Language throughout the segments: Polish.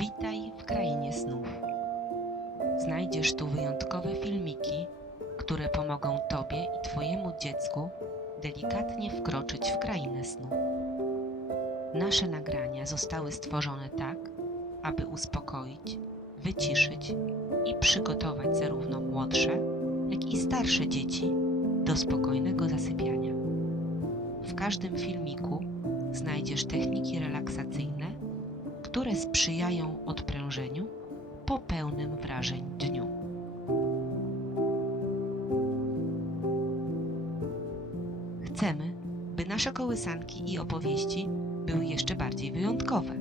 Witaj w krainie snów. Znajdziesz tu wyjątkowe filmiki, które pomogą Tobie i Twojemu dziecku delikatnie wkroczyć w krainę snu. Nasze nagrania zostały stworzone tak, aby uspokoić, wyciszyć i przygotować zarówno młodsze, jak i starsze dzieci do spokojnego zasypiania. W każdym filmiku znajdziesz techniki relaksacyjne które sprzyjają odprężeniu po pełnym wrażeń dniu. Chcemy, by nasze kołysanki i opowieści były jeszcze bardziej wyjątkowe.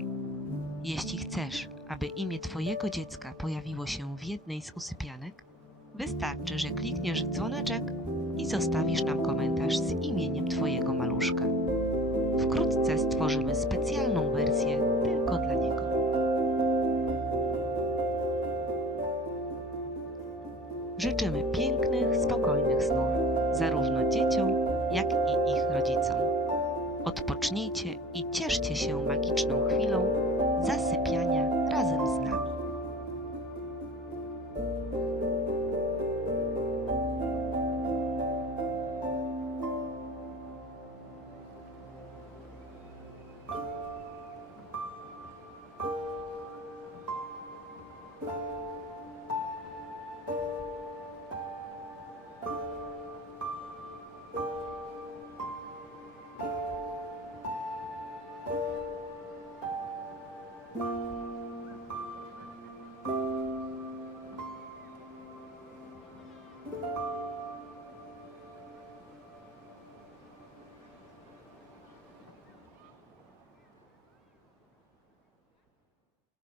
Jeśli chcesz, aby imię Twojego dziecka pojawiło się w jednej z usypianek, wystarczy, że klikniesz dzwoneczek i zostawisz nam komentarz z imieniem Twojego maluszka. Wkrótce stworzymy specjalną wersję tylko dla niego. Życzymy pięknych, spokojnych snów zarówno dzieciom, jak i ich rodzicom. Odpocznijcie i cieszcie się magiczną chwilą zasypiania.